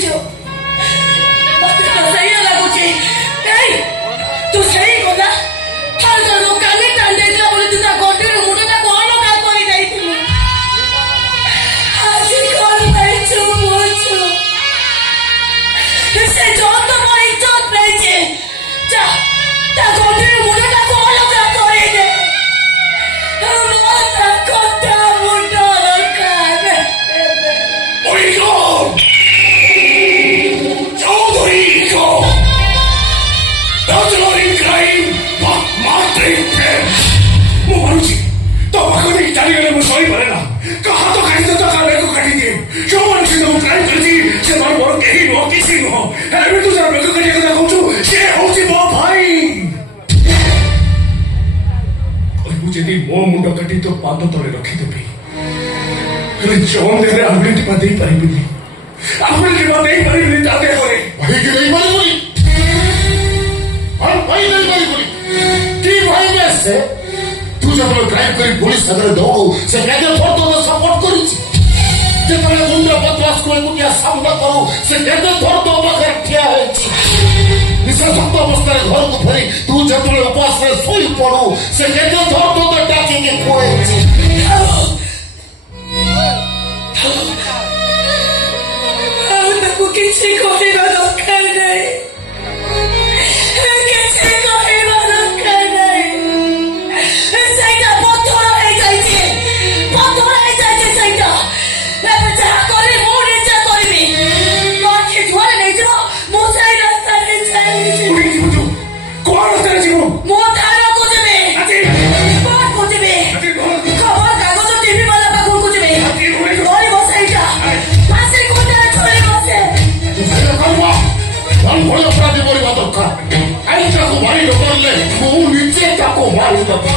ଦେଇଛୁ ମତେ ତ ସେଇଆ ଲାଗୁଛି ତୁ ସେଇ କଥା ଠାରୁ କାଲି ଟାଣିଦେଇଥିଲା ବୋଲି ତୁ ତା ଗଣ୍ଡିରୁ ମୁଣ୍ଡଟାକୁ ଅଲଗା କରିଦେଇଥିଲୁ ଆଜି କଣ ଦେଇଛୁ ବୁଝୁ ସେ ଯତ ପାଇଁ ଇଜ୍ଜତ ନେଇଛି ଯା ତା ଗଣ୍ଡିରୁ ମୁଣ୍ଡଟାକୁ ଅଲଗା କରିଦେ କଥା ମୁଣ୍ଡ ଦରକାର ଚୌଧୁରୀ ମୁଁ ମାନୁଛି ତୋ ପାଖ ଦେଇ ଚାଲିଗଲେ ମୁଁ ସହିପାରେ ନା କାହା ହାତ କାଟିଦିଏ ତ କାହା ବେକ କାଟିଦିଏ ଯୋଉମାନେ ସେ ସବୁ କ୍ରାଇମ୍ କରିଛି ସେମାନେ ମୋର କେହି ନୁହଁ କିଛି ନୁହଁ ହେଲେ ବି ତୁ ଯାହା ବେକ କାଟିବା କଥା କହୁଛୁ ସେ ହଉଛି ମୋ ଭାଇ କହିବୁ ଯଦି ମୋ ମୁଣ୍ଡ କାଟି ତୋ ପାଦ ତଳେ ରଖିଦେବି ହେଲେ ଜନ୍ ଦେହରେ ଆଙ୍ଗୁଳି ଟିପା ଦେଇପାରିବିନି ଆଙ୍ଗୁଳି ଟିପା ଦେଇପାରିବିନି ତା ଦେହରେ ଭାଇକି ଦେଇପାରିବୁନି ଭାଇ ଦେଇପାରିବୁନି কি ভাইবে সে তুই যখন ক্রাইম করে পুলিশ সাগরে দৌড় সে কেন তোর সাপোর্ট করেছি যেখানে গুন্ডা বদমাস করে মুখিয়া সামনা করু সে কেন তোর পাখে ঠিয়া হয়েছি নিশাসক্ত অবস্থায় ঘরକୁ ফেরি তুই যখন উপাসে শোই পড়ু সে কেন তোর ডাকিকে খুঁড়েছি ତାକୁ କିଛି କହିବା ଦରକାର ନାହିଁ ଅପରାଧୀ କରିବା ଦରକାର ଆଇ ତାକୁ ମାରି ନ ପାରିଲେ ମୁଁ ନିଜେ ତାକୁ ମାରିଦେବି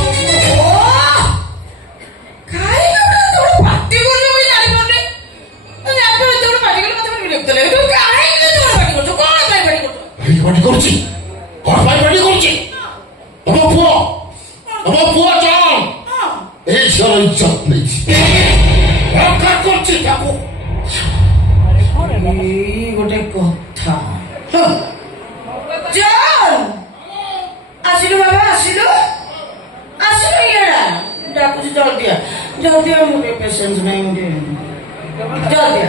ପାଟି କରୁଛି କଣ ପାଇଁ ପାଟି କରୁଛି ତମ ପୁଅ ଜନ୍ এই ଝିଅର ଇଜ୍ଜତ ନେଇଛି ରକ୍ଷା କରୁଛି ତାକୁ ଗୋଟେ କଥା ଜନ୍ ଆସିଲୁ ବାବା ଆସିଲୁ ଇଏଡା ଡାକୁଛି ଜଲ୍ଦି ଆ ମୁଁ ଟିକେ ପେସେନ୍ସ ନାହିଁ ମୁଁ ଟିକେ ଜଲ୍ଦି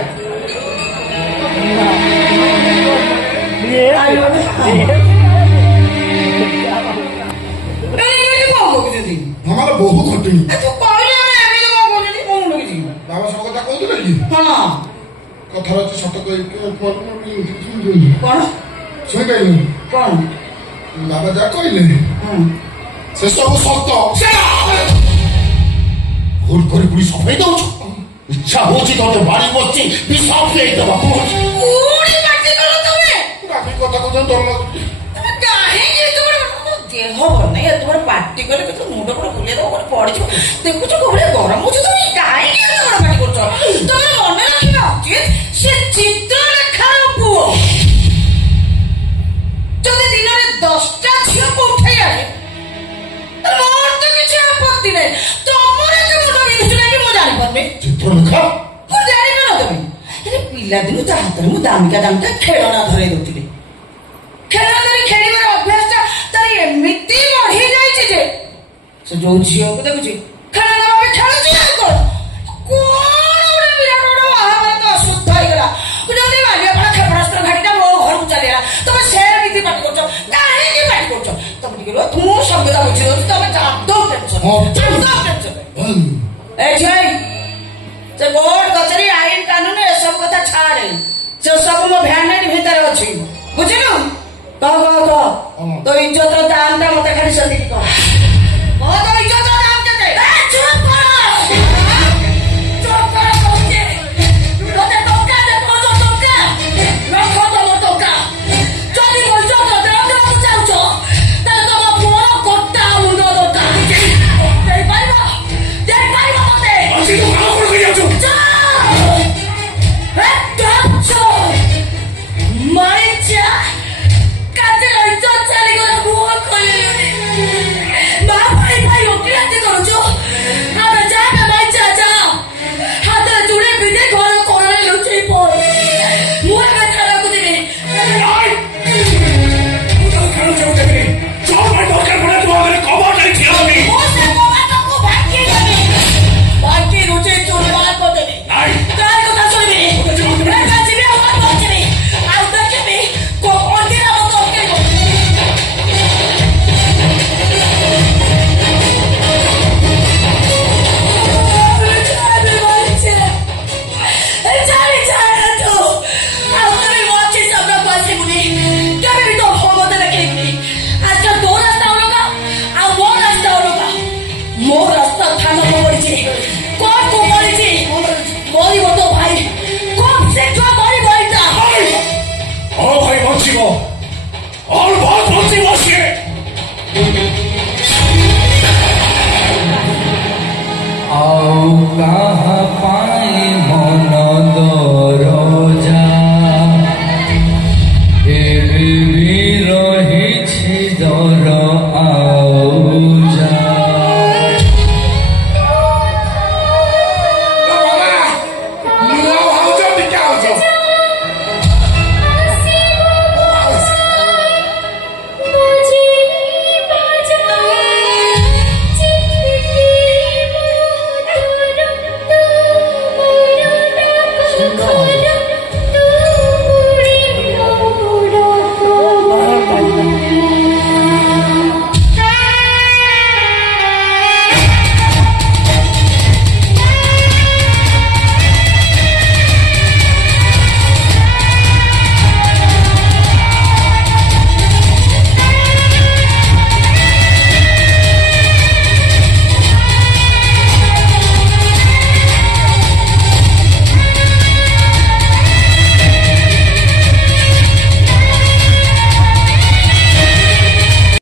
ଆମର ବହୁ ଘଟିନି ତୁ କହିଲେ ଆମେ କଣ କହୁଛନ୍ତି ମୋ ମୁଣ୍ଡ କିଛି ବାବା ସବୁ କଥା କହୁଥିଲେ କି ହଁ କଥାର ଅଛି ସତ କହିକି କଣ ଶୁଣିପାରିଲୁ କଣ ବାବା ଯାହା କହିଲେ ସେ ସବୁ ସତ ଭୁଲ କରି ପୁଣି ସଫେଇ ଦଉଛୁ ଇଚ୍ଛା ହଉଛି ତତେ ବାড়ি ବସିଛି ବିଷ ପିଆଇଦେବା କଥା କହୁଛ ଡର ଲାଗୁଛି ଦେହ ଭଲ ନାହିଁ ତୁମର ପାଟି କଲେ କେତେ ମୁଣ୍ଡ ପୁରା ବୁଲେଇ ଦବ ଗୋଟେ ପଡିଯିବ ଦେଖୁଛ କୋଉଭଳିଆ ଗରମ ହଉଛି ତମେ କାହିଁକି ଏତେ ବଡ ପାଟି କରୁଛ ତମେ ମନେ ରଖିବା ଉଚିତ ସେ ଚିତ୍ରଲେଖାର ପୁଅ ଯଦି ଦିନରେ 10ଟା ଝିଅକୁ ଉଠେଇ ଆଣେ ମୋର ତ କିଛି ଆପତ୍ତି ନାହିଁ ତମର ଏତେ ମୁଣ୍ଡ ବିନ୍ଧୁଛି ନାହିଁ ମୁଁ ଜାଣିପାରୁନି ଚିତ୍ରଲେଖା ମୁଁ ଜାଣିପାର ତମେ ହେଲେ ପିଲାଦିନୁ ତା ହାତରେ ମୁଁ ଦାମିକା ଖେଳନା ଧରେଇ ଦଉଥିଲି ଖେଳନା ଧରି ଖେଳିବାର ଅଭ୍ୟାସଟା ତାର ଏମିତି ବଢି ଯାଇଛି ଯେ ସେ ଯୋଉ ଝିଅକୁ ଦେଖୁଛି ଖେଳନା ଭାବେ ଖେଳୁଛି କଣ ଗୋଟେ ବିରାଟ ବଡ ମହାଭାରତ ଅଶୁଦ୍ଧ ହେଇଗଲା ଯଦି ମାଲିଆପଡା କ୍ଷେପଣାସ୍ତ୍ର ଘାଟିଟା ମୋ ଘରକୁ ଚାଲିଗଲା ତମେ ସେମିତି ପାଟି କରୁଛ କାହିଁକି ପାଟି କରୁଛ ତମେ ଟିକେ ରୁହ ମୁଁ ସଭ୍ୟତା ବୁଝି ଦଉଛି ତମେ ଆଦୌ ଟେନସନ ଏ ଝିଅ ସେ କୋର୍ଟ କଚେରୀ ଆଇନ କାନୁନ ଏସବୁ କଥା ଛାଡେ ସେ ସବୁ ମୋ ଭ୍ୟାନିଟି ଭିତରେ ଅଛି ବୁଝିଲୁ କହ ତୋ ଇଜ୍ଜତର ଦାମଟା ମତେ ଖାଲି ସେତିକି କହ ତୋ ଇଜ୍ଜତ